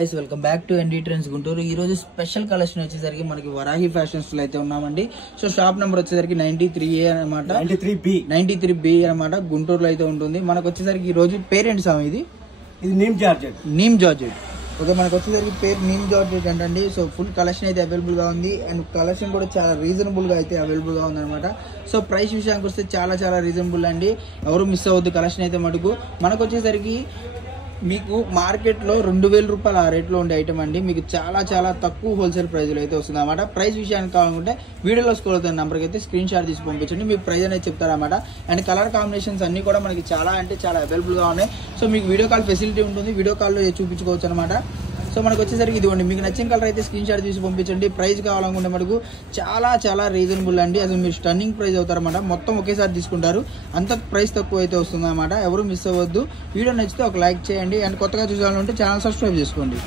guys, welcome back to ND Trends Guntur. ఈ రోజు special collection వచ్చేసరికి మనకి వరాహి ఫ్యాషన్స్ లో అయితే ఉన్నామండి. సో షాప్ నెంబర్ వచ్చేసరికి 93A అన్నమాట, 93B అన్నమాట, గుంటూరులో అయితే ఉంటుంది. మనకు వచ్చేసరికి ఈ రోజు పేరెంట్స్ ఇది నీమ్ జార్జెట్. ఓకే, మనకు వచ్చేసరికి పేరు నీమ్ జార్జెట్ అంటండి. సో ఫుల్ కలెక్షన్ అయితే అవైలబుల్ గా ఉంది అండ్ కలెక్షన్ కూడా చాలా రీజనబుల్ గా అయితే అవైలబుల్ గా ఉంది అనమాట. సో ప్రైస్ విషయానికి వస్తే చాలా రీజనబుల్ అండి, ఎవరు మిస్ అవ్వద్దు. కలెక్షన్ అయితే మటుకు మనకు వచ్చేసరికి మీకు మార్కెట్లో 2000 రూపాయలు ఆ రేట్లో ఉండే ఐటమ్ అండి. మీకు చాలా తక్కువ హోల్సేల్ ప్రైస్లో అయితే వస్తుంది అనమాట. ప్రైస్ విషయానికి కావాలనుకుంటే వీడియోలో స్క్రోల్ అవుతున్న నెంబర్కి అయితే స్క్రీన్ షాట్ తీసి పంపించండి, మీకు ప్రైస్ అనేది చెప్తారన్నమాట. అండ్ కలర్ కాంబినేషన్స్ అన్ని కూడా మనకి చాలా అవైలబుల్గా ఉన్నాయి. సో మీకు వీడియో కాల్ ఫెసిలిటీ ఉంటుంది, వీడియో కాల్లో చూపించుకోవచ్చు అనమాట. సో మనకు వచ్చేసరికి ఇదిగోండి, మీకు నచ్చిన కలర్ అయితే స్క్రీన్ షాట్ తీసి పంపించండి. ప్రైస్ కావాలనుకుంటే మనకు చాలా రీజనబుల్ అండి. అసలు మీరు స్టన్నింగ్ ప్రైస్ అవుతారన్నమాట, మొత్తం ఒకేసారి తీసుకుంటారు, అంత ప్రైస్ తక్కువ అయితే వస్తుంది అన్నమాట. ఎవరు మిస్ అవ్వద్దు. వీడియో నచ్చితే ఒక లైక్ చేయండి అండ్ కొత్తగా చూసాలంటే ఛానల్ సబ్స్క్రైబ్ చేసుకోండి.